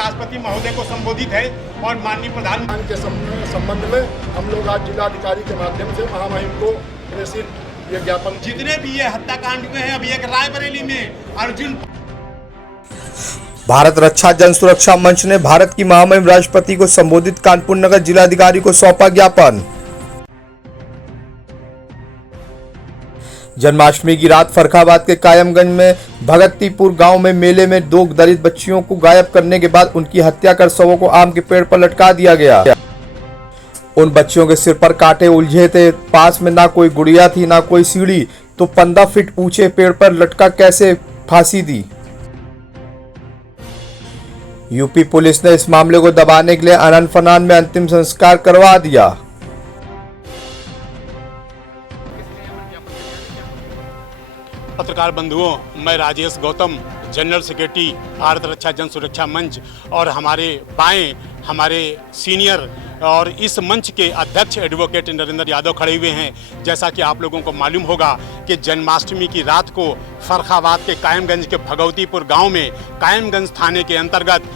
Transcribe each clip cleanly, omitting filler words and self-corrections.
राष्ट्रपति महोदय को संबोधित है और माननीय प्रधानमंत्री के संबंध में हम लोग आज जिलाधिकारी के माध्यम से महामहिम को प्रेषित ये ज्ञापन। जितने भी ये हत्याकांड हुए हैं, अभी एक रायबरेली में अर्जुन। भारत रक्षा जन सुरक्षा मंच ने भारत की महामहिम राष्ट्रपति को संबोधित कानपुर नगर जिलाधिकारी को सौंपा ज्ञापन। जन्माष्टमी की रात फर्रुखाबाद के कायमगंज में भगतीपुर गांव में मेले में 2 दलित बच्चियों को गायब करने के बाद उनकी हत्या कर शवों को आम के पेड़ पर लटका दिया गया। उन बच्चियों के सिर पर कांटे उलझे थे। पास में ना कोई गुड़िया थी ना कोई सीढ़ी, तो 15 फीट ऊंचे पेड़ पर लटका कैसे फांसी दी। यूपी पुलिस ने इस मामले को दबाने के लिए अनंत फनान में अंतिम संस्कार करवा दिया। पत्रकार बंधुओं, मैं राजेश गौतम, जनरल सेक्रेटरी भारत रक्षा जन सुरक्षा मंच, और हमारे बाएं हमारे सीनियर और इस मंच के अध्यक्ष एडवोकेट नरेंद्र यादव खड़े हुए हैं। जैसा कि आप लोगों को मालूम होगा कि जन्माष्टमी की रात को फर्रुखाबाद के कायमगंज के भगवतीपुर गांव में कायमगंज थाने के अंतर्गत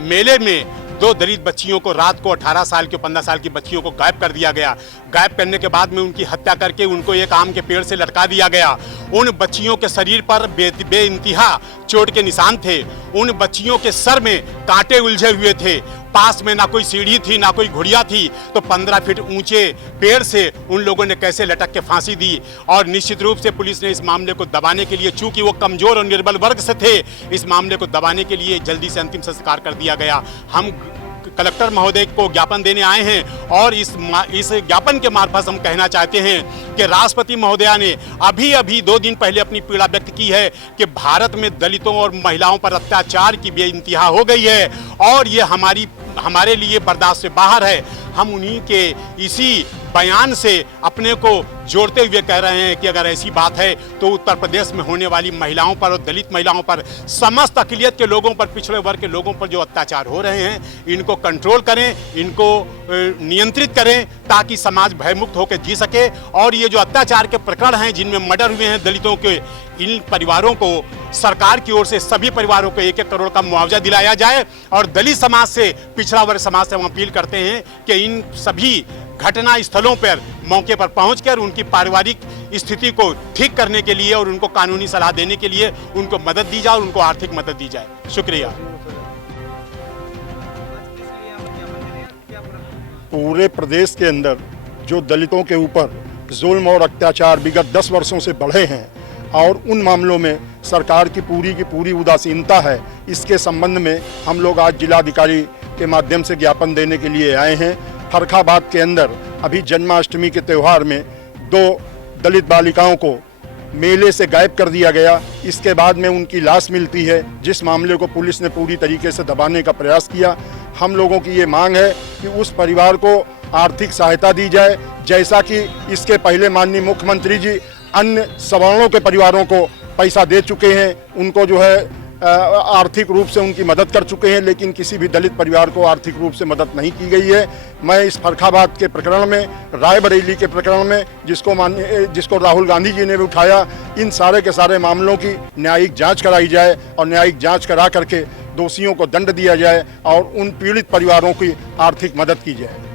मेले में 2 दलित बच्चियों को रात को 18 साल की 15 साल की बच्चियों को गायब कर दिया गया। गायब करने के बाद में उनकी हत्या करके उनको एक आम के पेड़ से लटका दिया गया। उन बच्चियों के शरीर पर बेइंतहा चोट के निशान थे। उन बच्चियों के सर में कांटे उलझे हुए थे। पास में ना कोई सीढ़ी थी ना कोई घुड़िया थी, तो 15 फीट ऊंचे पेड़ से उन लोगों ने कैसे लटक के फांसी दी। और निश्चित रूप से पुलिस ने इस मामले को दबाने के लिए, चूंकि वो कमजोर और निर्बल वर्ग से थे, इस मामले को दबाने के लिए जल्दी से अंतिम संस्कार कर दिया गया। हम कलेक्टर महोदय को ज्ञापन देने आए हैं और इस ज्ञापन के मार्फत हम कहना चाहते हैं कि राष्ट्रपति महोदया ने अभी 2 दिन पहले अपनी पीड़ा व्यक्त की है कि भारत में दलितों और महिलाओं पर अत्याचार की बेइंतहा हो गई है और ये हमारे लिए बर्दाश्त से बाहर है। हम उन्हीं के इसी बयान से अपने को जोड़ते हुए कह रहे हैं कि अगर ऐसी बात है तो उत्तर प्रदेश में होने वाली महिलाओं पर और दलित महिलाओं पर, समस्त अक़लियत के लोगों पर, पिछड़े वर्ग के लोगों पर जो अत्याचार हो रहे हैं, इनको कंट्रोल करें, इनको नियंत्रित करें ताकि समाज भयमुक्त होकर जी सके। और ये जो अत्याचार के प्रकरण हैं जिनमें मर्डर हुए हैं दलितों के, इन परिवारों को सरकार की ओर से सभी परिवारों को 1-1 करोड़ का मुआवजा दिलाया जाए। और दलित समाज से, पिछड़ा वर्ग समाज से हम अपील करते हैं कि इन सभी घटना स्थलों पर मौके पर पहुंचकर उनकी पारिवारिक स्थिति को ठीक करने के लिए और उनको कानूनी सलाह देने के लिए उनको मदद दी जाए और उनको आर्थिक मदद दी जाए। शुक्रिया। पूरे प्रदेश के अंदर जो दलितों के ऊपर जुल्म और अत्याचार विगत 10 वर्षों से बढ़े हैं और उन मामलों में सरकार की पूरी उदासीनता है, इसके संबंध में हम लोग आज जिलाधिकारी के माध्यम से ज्ञापन देने के लिए आए हैं। फर्रुखाबाद के अंदर अभी जन्माष्टमी के त्यौहार में 2 दलित बालिकाओं को मेले से गायब कर दिया गया। इसके बाद में उनकी लाश मिलती है, जिस मामले को पुलिस ने पूरी तरीके से दबाने का प्रयास किया। हम लोगों की ये मांग है कि उस परिवार को आर्थिक सहायता दी जाए, जैसा कि इसके पहले माननीय मुख्यमंत्री जी अन्य सवर्णों के परिवारों को पैसा दे चुके हैं, उनको जो है आर्थिक रूप से उनकी मदद कर चुके हैं, लेकिन किसी भी दलित परिवार को आर्थिक रूप से मदद नहीं की गई है। मैं इस फर्रुखाबाद के प्रकरण में, रायबरेली के प्रकरण में, जिसको राहुल गांधी जी ने भी उठाया, इन सारे के सारे मामलों की न्यायिक जांच कराई जाए और न्यायिक जांच करा करके दोषियों को दंड दिया जाए और उन पीड़ित परिवारों की आर्थिक मदद की जाए।